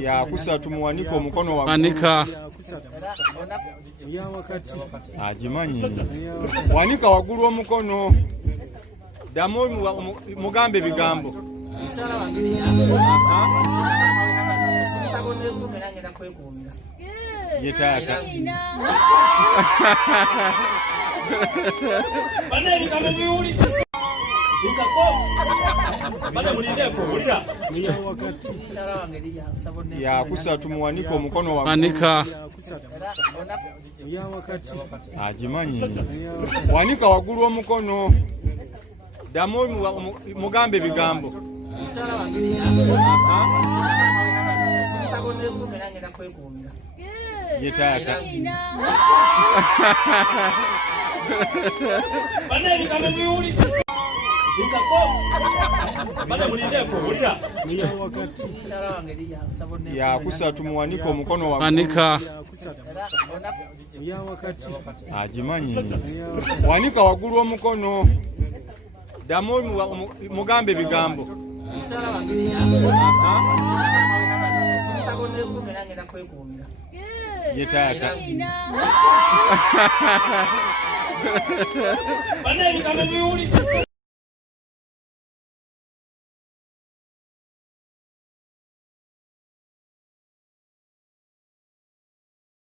ya kusatu muwanike omukono wanika agimanyi wanika waggulu omukono ddamu mugambe ebigambo ye taata ya kusatu muwanike omukono wanika agimanyi wanika waggulu omukono ddamu mugambe ebigambo ye taata ya kusatu muwanike omukono wanika agimanyi wanika waggulu omukono ddamu mugambe ebigambo ye taata